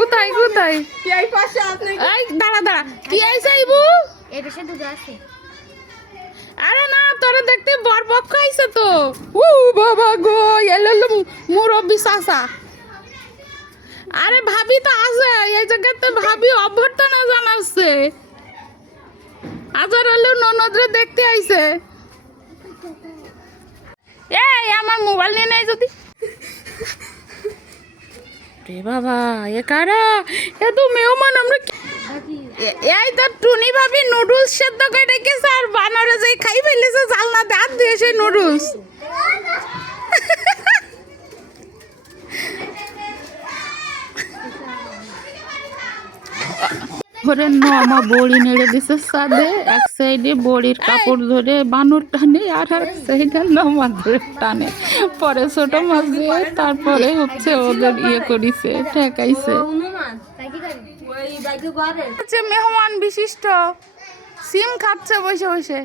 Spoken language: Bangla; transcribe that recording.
কোথায় কোথায় দাঁড়া দাঁড়া কি আইছে ইবু আরে না তোরে দেখতে বরপক্ষ আইছে তো ও বাবা গো এলো মুরব্বি চাচা আরে ভাবি তো আছে এই জায়গাতে ভাবি অভ্যর্থনা জানাচ্ছে আজার হলেও ননদরে দেখতে আইছে এই আমার মোবাইল নিয়ে নেই যদি রে বাবা এ কারা এ তো মেহমান আমরা এই তো টুনি ভাবি নুডলস সেদ্ধ করে রেখেছে আর বানরে যাই খাই ফেলেছে জালনাতে হাত দিয়ে সেই নুডলস ওরে নমা বড়ি নেড়ে দিছে সাদে এক সাইডে বড়ির কাপড় ধরে বানর টানে আর এক সাইডে নমা ধরে টানে পরে ছোট মাছ দিয়ে তারপরে হচ্ছে ওদের করিছে ঠেকাইছে মেহমান বিশিষ্ট সিম খাচ্ছে বসে বসে